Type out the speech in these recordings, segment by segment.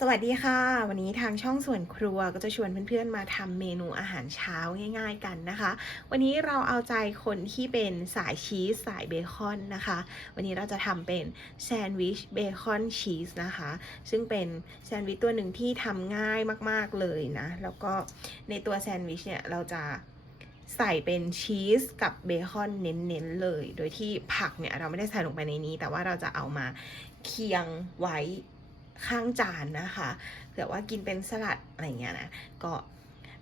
สวัสดีค่ะ วันนี้ทางช่องส่วนครัวก็จะชวนเพื่อนๆมาทำเมนูอาหารเช้าง่าย ๆ กันนะคะ วันนี้เราเอาใจคนที่เป็นสายชีสสายเบคอนนะคะ วันนี้เราจะทำเป็นแซนด์วิชเบคอนชีสนะคะ ซึ่งเป็นแซนด์วิชตัวหนึ่งที่ทำง่ายมากๆเลยนะ แล้วก็ในตัวแซนด์วิชเนี่ยเราจะใส่เป็นชีสกับเบคอนเน้นๆเลย โดยที่ผักเนี่ยเราไม่ได้ใส่ลงไปในนี้ แต่ว่าเราจะเอามาเคียงไว้ ข้างจานนะคะเผื่อว่ากินเป็นสลัดอะไรเงี้ยนะก็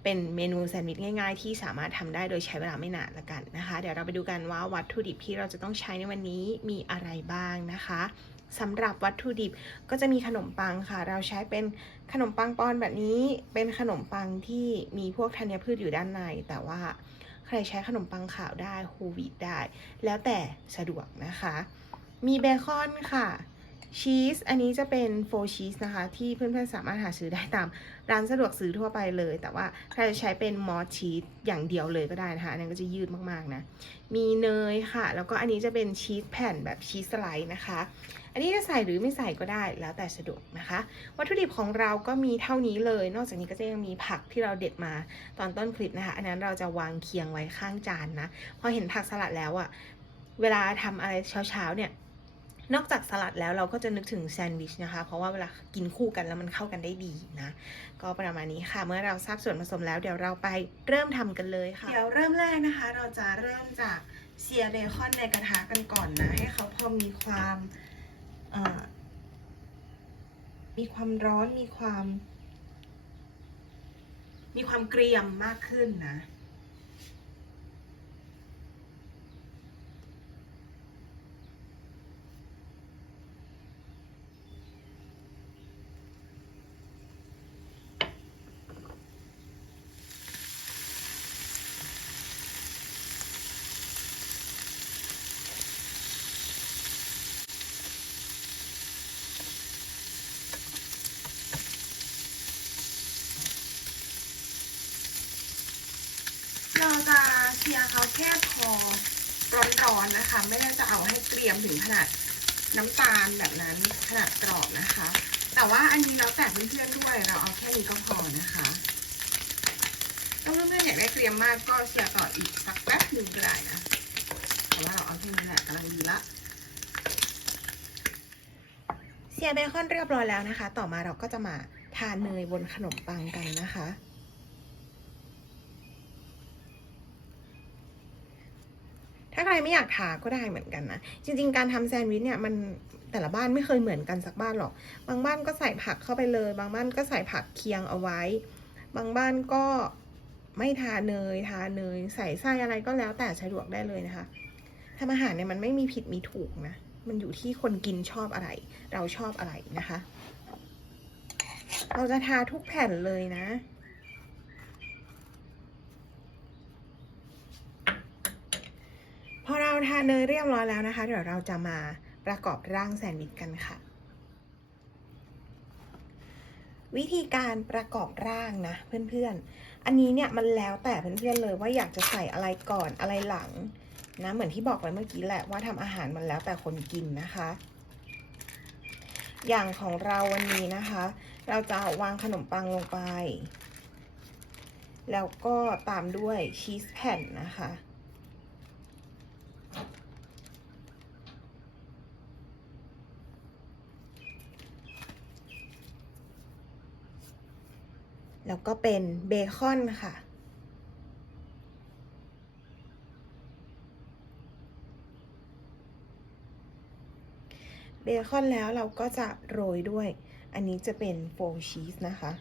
เป็นเมนูแซนด์วิชง่ายๆ ที่สามารถทำได้โดยใช้เวลาไม่นานละกันนะคะ เดี๋ยวเราไปดูกันว่าวัตถุดิบที่เราจะต้องใช้ในวันนี้มีอะไรบ้างนะคะสำหรับวัตถุดิบก็จะมีขนมปังค่ะ เราใช้เป็นขนมปังปอนแบบนี้ เป็นขนมปังที่มีพวกธัญพืชอยู่ด้านใน แต่ว่าใครใช้ขนมปังขาวได้โฮลวีตได้ แล้วแต่สะดวกนะคะ มีเบคอนค่ะ ชีสอันนี้จะเป็นโฟชีสนะคะ ที่เพื่อนๆสามารถหาซื้อได้ตามร้านสะดวกซื้อทั่วไปเลย แต่ว่าใครจะใช้เป็นมอสชีสอย่างเดียวเลยก็ได้นะคะอันนั้นก็จะยืดมากๆนะ มีเนยค่ะ แล้วก็อันนี้จะเป็นชีสแผ่นแบบชีสสไลด์นะคะ อันนี้จะใส่หรือไม่ใส่ก็ได้แล้วแต่สะดวกนะคะ วัตถุดิบของเราก็มีเท่านี้เลย นอกจากนี้ก็จะยังมีผักที่เราเด็ดมาตอนต้นคลิปนะคะ อันนั้นเราจะวางเคียงไว้ข้างจานนะพอเห็นผักสลัดแล้วอะเวลาทำอะไรเช้าๆเนี่ย นอกจากสลัดแล้วเราก็จะนึกถึงแซนด์วิชนะคะ เพราะว่าเวลากินคู่กันแล้วมันเข้ากันได้ดีนะ ก็ประมาณนี้ค่ะ เมื่อเราทราบส่วนผสมแล้วเดี๋ยวเราไปเริ่มทำกันเลยค่ะ เดี๋ยวเริ่มแรกนะคะ เราจะเริ่มจากเซียเบคอนในกระทะกันก่อนนะ ให้เขาพอมีความมีความร้อนมีความ มีความเกรียมมากขึ้นนะ เราจะเคี่ยวเขาแค่พอ ร้อนๆนะคะ ไม่ได้จะเอาให้เกรียมถึงขนาดน้ำตาลแบบนั้นขนาดกรอบนะคะ แต่ว่าอันนี้แล้วแต่เพื่อนๆด้วยเราเอาแค่นี้ก็พอนะคะถ้าเพื่อนๆอยากได้เกรียมมากก็เคี่ยต่ออีกสักแป๊บหนึ่งก็ได้นะแต่ว่าเราเอาแค่นี้แหละกำลังดีละเสียเบคอนเรียบร้อยแล้วนะคะ ต่อมาเราก็จะมาทานเนยบนขนมปังกันนะคะ ใครไม่อยากทาก็ได้เหมือนกันนะ จริง ๆ การทำแซนด์วิชเนี่ยมันแต่ละบ้านไม่เคยเหมือนกันสักบ้านหรอก บางบ้านก็ใส่ผักเข้าไปเลย บางบ้านก็ใส่ผักเคียงเอาไว้ บางบ้านก็ไม่ทาเนย ทาเนย ใส่ไส้อะไรก็แล้วแต่สะดวกได้เลยนะคะทำอาหารเนี่ยมันไม่มีผิดมีถูกนะ มันอยู่ที่คนกินชอบอะไร เราชอบอะไรนะคะ เราจะทาทุกแผ่นเลยนะ พอเรา ทานเนยเรียบร้อยแล้วนะคะ เดี๋ยวเราจะมาประกอบร่างแซนด์วิชกันค่ะ วิธีการประกอบร่างนะเพื่อนๆ อันนี้เนี่ยมันแล้วแต่เพื่อนๆเลยว่าอยากจะใส่อะไรก่อนอะไรหลังนะเหมือนที่บอกไปเมื่อกี้แหละว่าทำอาหารมันแล้วแต่คนกินนะคะ อย่างของเราวันนี้นะคะ เราจะวางขนมปังลงไป แล้วก็ตามด้วยชีสแผ่นนะคะ แล้วก็เป็นเบคอนค่ะ เบคอนแล้วเราก็จะโรยด้วย อันนี้จะเป็นโฟชีสนะคะ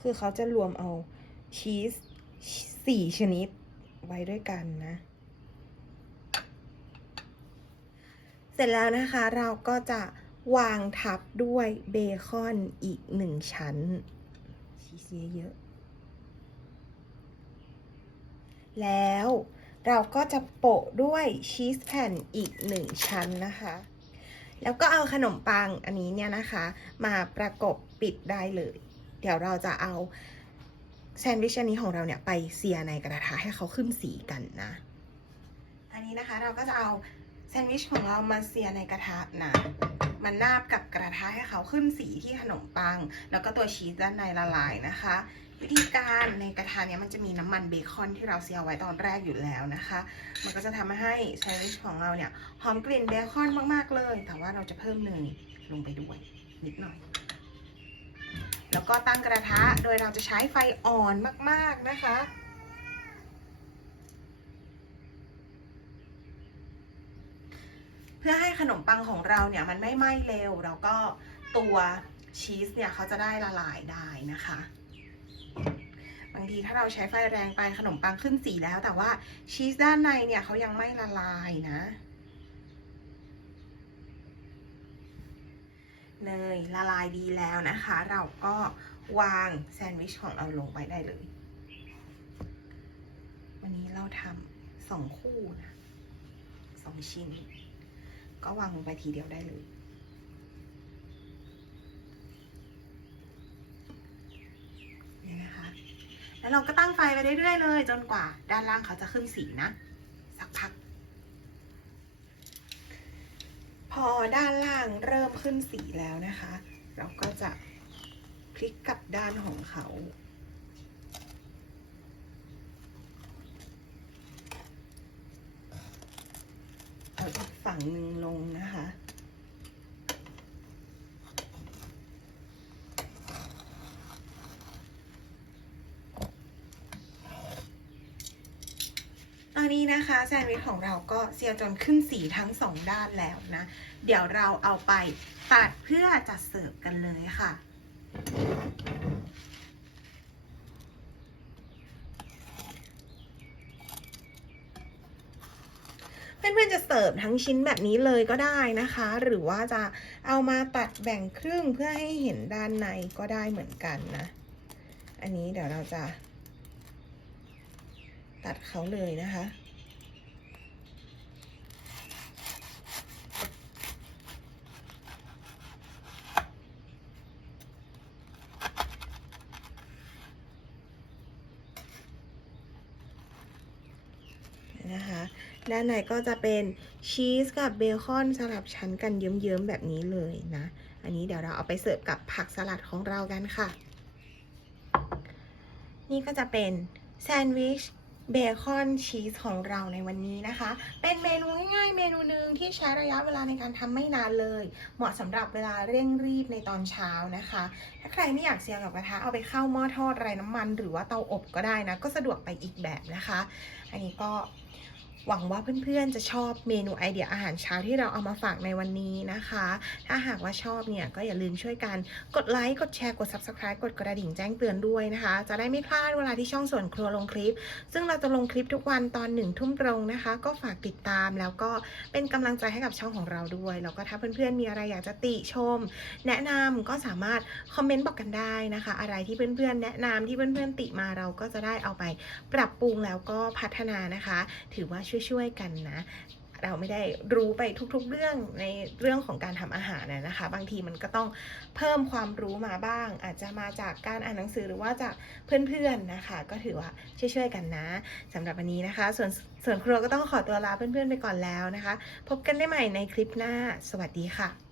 คือเขาจะรวมเอาชีสสี่ชนิด ไว้ด้วยกันนะ เสร็จแล้วนะคะเราก็จะวางทับด้วยเบคอนอีกหนึ่งชั้นชีสเยอะๆแล้วเราก็จะโปะด้วยชีสแผ่นอีกหนึ่งชั้นนะคะ แล้วก็เอาขนมปังอันนี้เนี่ยนะคะ มาประกบปิดได้เลย เดี๋ยวเราจะเอา แซนด์วิชอันนี้ของเราเนี่ยไปเซียในกระทะให้เขาขึ้นสีกันนะ อันนี้นะคะเราก็จะเอาแซนด์วิชของเรามาเสียในกระทะนะ มันนาบกับกระทะให้เขาขึ้นสีที่ขนมปัง แล้วก็ตัวชีสด้านในละลายนะคะ วิธีการในกระทะเนี้ยมันจะมีน้ำมันเบคอนที่เราเสียไว้ตอนแรกอยู่แล้วนะคะ มันก็จะทำให้แซนด์วิชของเราเนี่ยหอมกลิ่นเบคอนมากๆเลย แต่ว่าเราจะเพิ่มเนยลงไปด้วยนิดหน่อย แล้วก็ตั้งกระทะโดยเราจะใช้ไฟอ่อนมาก ๆ นะคะ เพื่อให้ขนมปังของเราเนี่ยมันไม่ไหม้เร็ว แล้วก็ตัวชีสเนี่ยเขาจะได้ละลายได้นะคะ บางทีถ้าเราใช้ไฟแรงไปขนมปังขึ้นสีแล้ว แต่ว่าชีสด้านในเนี่ยเขายังไม่ละลายนะ เนยละลายดีแล้วนะคะ เราก็วางแซนด์วิชของเราลงไปได้เลย วันนี้เราทำสองคู่นะสองชิ้น ก็วางลงไปทีเดียวได้เลยนี่นะคะ แล้วเราก็ตั้งไฟไปเรื่อยๆเลย จนกว่าด้านล่างเขาจะขึ้นสีนะ สักพัก พอ ด้านล่างเริ่มขึ้นสีแล้วนะคะ เราก็จะพลิกกลับด้านของเขา เอาอีกฝั่งหนึ่งลงนะคะ นนี้นะคะแซนด์วิชของเราก็เสียจนขึ้นสีทั้งสองด้านแล้วนะ เดี๋ยวเราเอาไปตัดเพื่อจะเสิร์ฟกันเลยค่ะเพื่อนๆจะเสิร์ฟทั้งชิ้นแบบนี้เลยก็ได้นะคะ หรือว่าจะเอามาตัดแบ่งครึ่งเพื่อให้เห็นด้านในก็ได้เหมือนกันนะ อันนี้เดี๋ยวเราจะตัดเขาเลยนะคะ ด้านในก็จะเป็นชีสกับเบคอนสลับชั้นกันเยิ้มๆแบบนี้เลยนะ อันนี้เดี๋ยวเราเอาไปเสิร์ฟกับผักสลัดของเรากันค่ะ นี่ก็จะเป็นแซนด์วิชเบคอนชีสของเราในวันนี้นะคะ เป็นเมนูง่ายๆ เมนูหนึ่งที่ใช้ระยะเวลาในการทำไม่นานเลย เหมาะสำหรับเวลาเร่งรีบในตอนเช้านะคะ ถ้าใครไม่อยากเสียกับกระทะเอาไปเข้าหม้อทอดไร้น้ำมัน หรือว่าเตาอบก็ได้นะ ก็สะดวกไปอีกแบบนะคะ อันนี้ก็ หวังว่าเพื่อนๆจะชอบเมนูไอเดียอาหารเช้าที่เราเอามาฝากในวันนี้นะคะ ถ้าหากว่าชอบเนี่ยก็อย่าลืมช่วยกันกดไลค์ กดแชร์ กด Subscribe กดกระดิ่งแจ้งเตือนด้วยนะคะ จะได้ไม่พลาดเวลาที่ช่องส่วนครัวลงคลิป ซึ่งเราจะลงคลิปทุกวันตอนหนึ่งทุ่มตรงนะคะ ก็ฝากติดตามแล้วก็เป็นกำลังใจให้กับช่องของเราด้วย แล้วก็ถ้าเพื่อนๆมีอะไรอยากจะติชม แนะนำก็สามารถคอมเมนต์บอกกันได้นะคะ อะไรที่เพื่อนๆ แนะนำที่เพื่อนๆติมาเราก็จะได้เอาไปปรับปรุงแล้วก็พัฒนานะคะ ถือว่าช่วยๆกันนะ เราไม่ได้รู้ไปทุกๆเรื่องในเรื่องของการทำอาหารนะนะคะ บางทีมันก็ต้องเพิ่มความรู้มาบ้าง อาจจะมาจากการอ่านหนังสือหรือว่าจากเพื่อนๆนะคะ ก็ถือว่าช่วยๆกันนะสำหรับวันนี้นะคะ ส่วนส่วนครัวก็ต้องขอตัวลาเพื่อนๆไปก่อนแล้วนะคะ พบกันได้ใหม่ในคลิปหน้า สวัสดีค่ะ